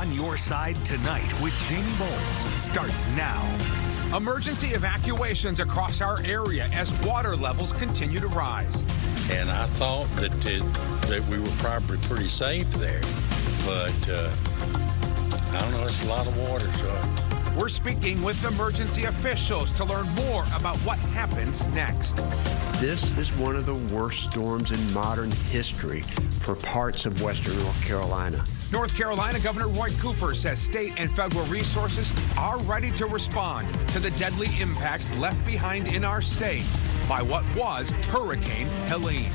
On Your Side Tonight with Jamie Boll starts now. Emergency evacuations across our area as water levels continue to rise. And I thought that we were probably pretty safe there, but I don't know, it's a lot of water, so. We're speaking with emergency officials to learn more about what happens next. This is one of the worst storms in modern history for parts of western North Carolina. North Carolina Governor Roy Cooper says state and federal resources are ready to respond to the deadly impacts left behind in our state by what was Hurricane Helene.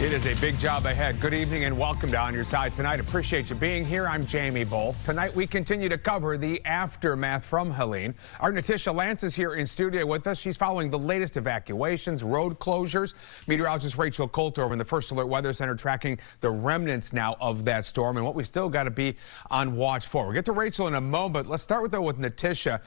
It is a big job ahead. Good evening and welcome to On Your Side Tonight. Appreciate you being here. I'm Jamie Boll. Tonight we continue to cover the aftermath from Helene. Our Natisha Lance is here in studio with us. She's following the latest evacuations, road closures. Meteorologist Rachel Coulter over in the First Alert Weather Center tracking the remnants now of that storm and what we still got to be on watch for. We'll get to Rachel in a moment. Let's start with Natisha.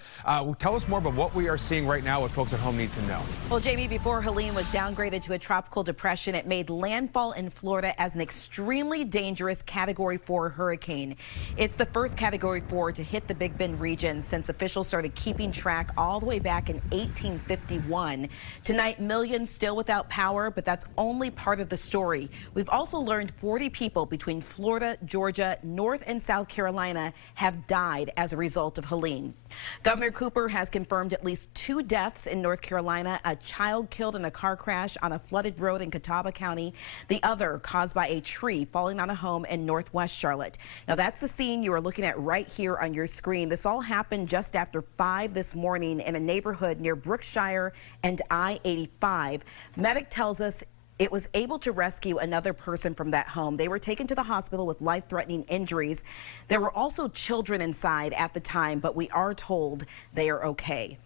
Tell us more about what we are seeing right now, what folks at home need to know. Well, Jamie, before Helene was downgraded to a tropical depression, it made landfall in Florida as an extremely dangerous Category 4 hurricane. It's the first Category 4 to hit the Big Bend region since officials started keeping track all the way back in 1851. Tonight, millions still without power, but that's only part of the story. We've also learned 40 people between Florida, Georgia, North and South Carolina have died as a result of Helene. Governor Cooper has confirmed at least 2 deaths in North Carolina, a child killed in a car crash on a flooded road in Catawba County, the other caused by a tree falling on a home in northwest Charlotte. Now that's the scene you are looking at right here on your screen. This all happened just after 5 this morning in a neighborhood near Brookshire and I-85. Medic tells us it was able to rescue another person from that home. They were taken to the hospital with life-threatening injuries. There were also children inside at the time, but we are told they are okay.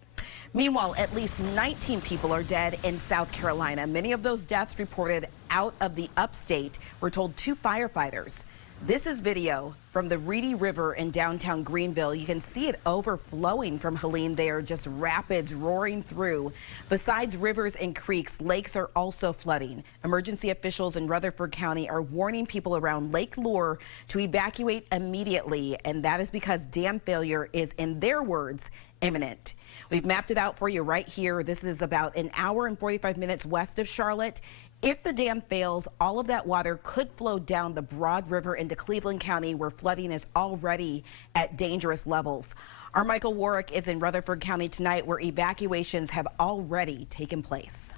Meanwhile, at least 19 people are dead in South Carolina. Many of those deaths reported out of the upstate. We're told 2 firefighters. This is video from the Reedy River in downtown Greenville. You can see it overflowing from Helene there, just rapids roaring through. Besides rivers and creeks, lakes are also flooding. Emergency officials in Rutherford County are warning people around Lake Lure to evacuate immediately, and that is because dam failure is, in their words, imminent. We've mapped it out for you right here. This is about an hour and 45 minutes west of Charlotte. If the dam fails, all of that water could flow down the Broad River into Cleveland County, where flooding is already at dangerous levels. Our Michael Warwick is in Rutherford County tonight, where evacuations have already taken place.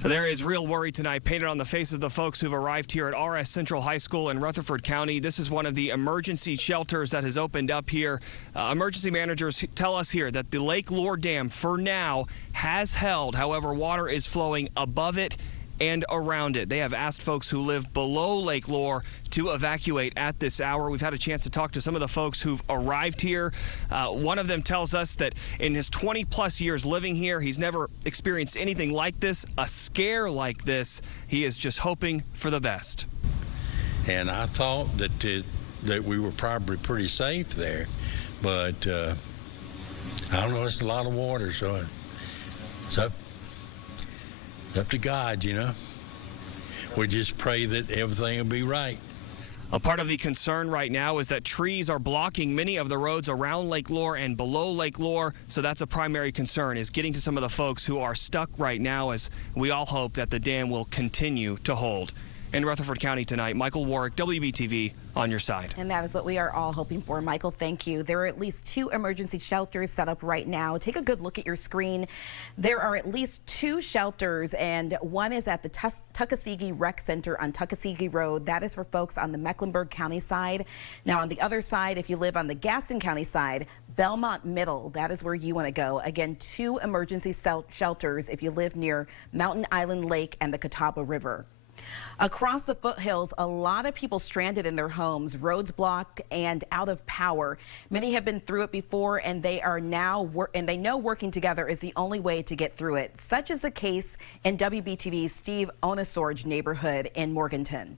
There is real worry tonight painted on the faces of the folks who've arrived here at RS Central High School in Rutherford County. This is one of the emergency shelters that has opened up here. Emergency managers tell us here that the Lake Lure Dam, for now, has held. However, water is flowing above it and around it. They have asked folks who live below Lake Lure to evacuate at this hour. We've had a chance to talk to some of the folks who've arrived here. One of them tells us that in his 20-plus years living here, he's never experienced anything like this, a scare like this. He is just hoping for the best. And I thought that we were probably pretty safe there, but I don't know, it's a lot of water, so it's up to God, you know. We just pray that everything will be right. A part of the concern right now is that trees are blocking many of the roads around Lake Lure and below Lake Lure, so that's a primary concern, is getting to some of the folks who are stuck right now, as we all hope that the dam will continue to hold. In Rutherford County tonight, Michael Warwick, WBTV, On Your Side. And that is what we are all hoping for. Michael, thank you. There are at least 2 emergency shelters set up right now. Take a good look at your screen. There are at least 2 shelters, and one is at the Tuckasegee Rec Center on Tuckasegee Road. That is for folks on the Mecklenburg County side. Now, on the other side, if you live on the Gaston County side, Belmont Middle, that is where you want to go. Again, 2 emergency shelters if you live near Mountain Island Lake and the Catawba River. Across the foothills, a lot of people stranded in their homes, roads blocked and out of power. Many have been through it before, and they are now they know working together is the only way to get through it. Such is the case in WBTV's Steve Onosorge neighborhood in Morganton.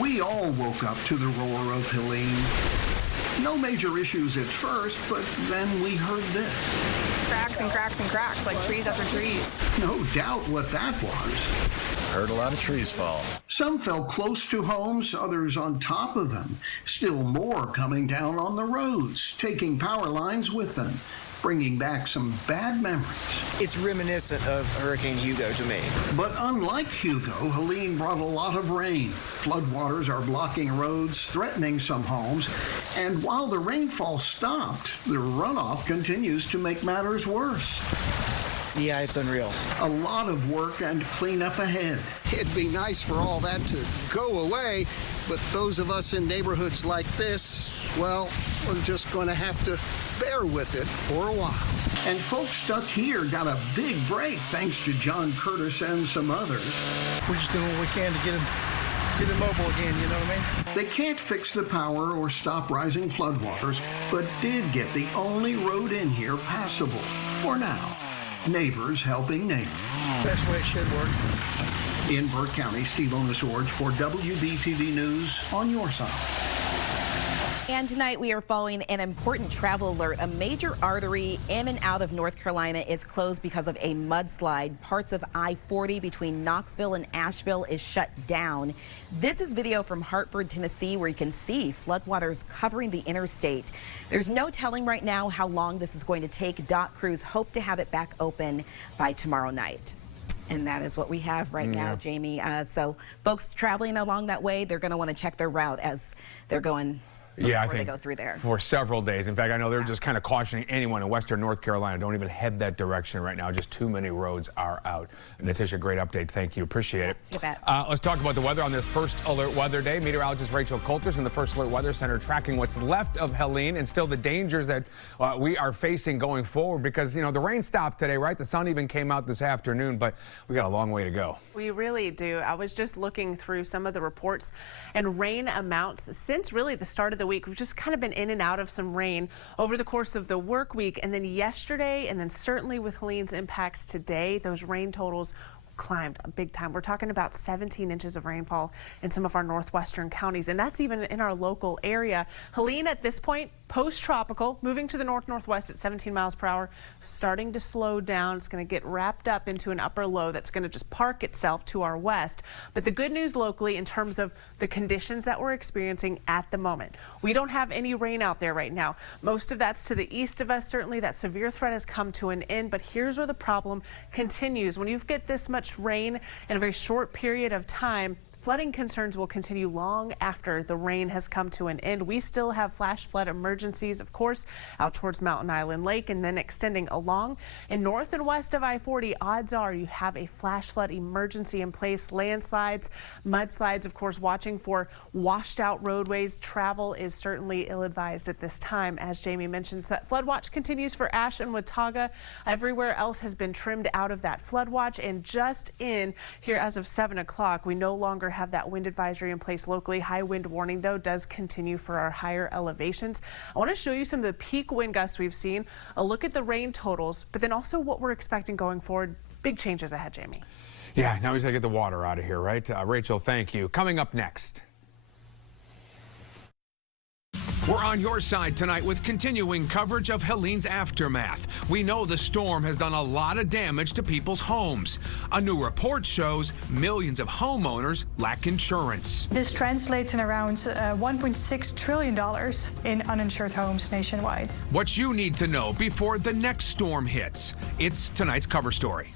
We all woke up to the roar of Helene. No major issues at first, but then we heard this. Cracks and cracks and cracks, like trees after trees. No doubt what that was. Heard a lot of trees fall. Some fell close to homes, others on top of them. Still more coming down on the roads, taking power lines with them, bringing back some bad memories. It's reminiscent of Hurricane Hugo to me. But unlike Hugo, Helene brought a lot of rain. Floodwaters are blocking roads, threatening some homes. And while the rainfall stopped, the runoff continues to make matters worse. Yeah, it's unreal. A lot of work and cleanup ahead. It'd be nice for all that to go away, but those of us in neighborhoods like this, well, we're just going to have to bear with it for a while. And folks stuck here got a big break thanks to John Curtis and some others. We're just doing what we can to get them mobile again, you know what I mean? They can't fix the power or stop rising floodwaters, but did get the only road in here passable for now. Neighbors helping neighbors. That's the way it should work. In Burke County, Steve Onesorge for WBTV News on your side. And tonight we are following an important travel alert. A major artery in and out of North Carolina is closed because of a mudslide. Parts of I-40 between Knoxville and Asheville is shut down. This is video from Hartford, Tennessee, where you can see floodwaters covering the interstate. There's no telling right now how long this is going to take. Dock crews hope to have it back open by tomorrow night. And that is what we have right now, Jamie. So folks traveling along that way, they're going to want to check their route as they're going. Yeah, I they think go through there for several days. In fact, I know they're just kind of cautioning anyone in western North Carolina, don't even head that direction right now. Just too many roads are out. Natisha, great update. Thank you. Appreciate it. You bet. Let's talk about the weather on this first alert weather day. Meteorologist Rachel Coulter's in the First Alert Weather Center tracking what's left of Helene and still the dangers that we are facing going forward because, you know, the rain stopped today, right? The sun even came out this afternoon, but we got a long way to go. We really do. I was just looking through some of the reports and rain amounts since really the start of the week. We've just kind of been in and out of some rain over the course of the work week, and then yesterday, and then certainly with Helene's impacts today, those rain totals climbed big time. We're talking about 17 inches of rainfall in some of our northwestern counties, and that's even in our local area. Helene at this point, post-tropical, moving to the north-northwest at 17 miles per hour, starting to slow down. It's going to get wrapped up into an upper low that's going to just park itself to our west. But the good news locally in terms of the conditions that we're experiencing at the moment, we don't have any rain out there right now. Most of that's to the east of us. Certainly that severe threat has come to an end, but here's where the problem continues. When you get this much rain in a very short period of time, flooding concerns will continue long after the rain has come to an end. We still have flash flood emergencies, of course, out towards Mountain Island Lake and then extending along. And north and west of I-40, odds are you have a flash flood emergency in place. Landslides, mudslides, of course, watching for washed out roadways. Travel is certainly ill-advised at this time. As Jamie mentioned, that flood watch continues for Ash and Watauga. Everywhere else has been trimmed out of that flood watch. And just in here as of 7 o'clock, we no longer have that wind advisory in place locally. High wind warning, though, does continue for our higher elevations. I want to show you some of the peak wind gusts we've seen, a look at the rain totals, but then also what we're expecting going forward. Big changes ahead, Jamie. Yeah, now we just got to get the water out of here, right? Rachel, thank you. Coming up next. We're on your side tonight with continuing coverage of Helene's aftermath. We know the storm has done a lot of damage to people's homes. A new report shows millions of homeowners lack insurance. This translates in around $1.6 trillion in uninsured homes nationwide. What you need to know before the next storm hits. It's tonight's cover story.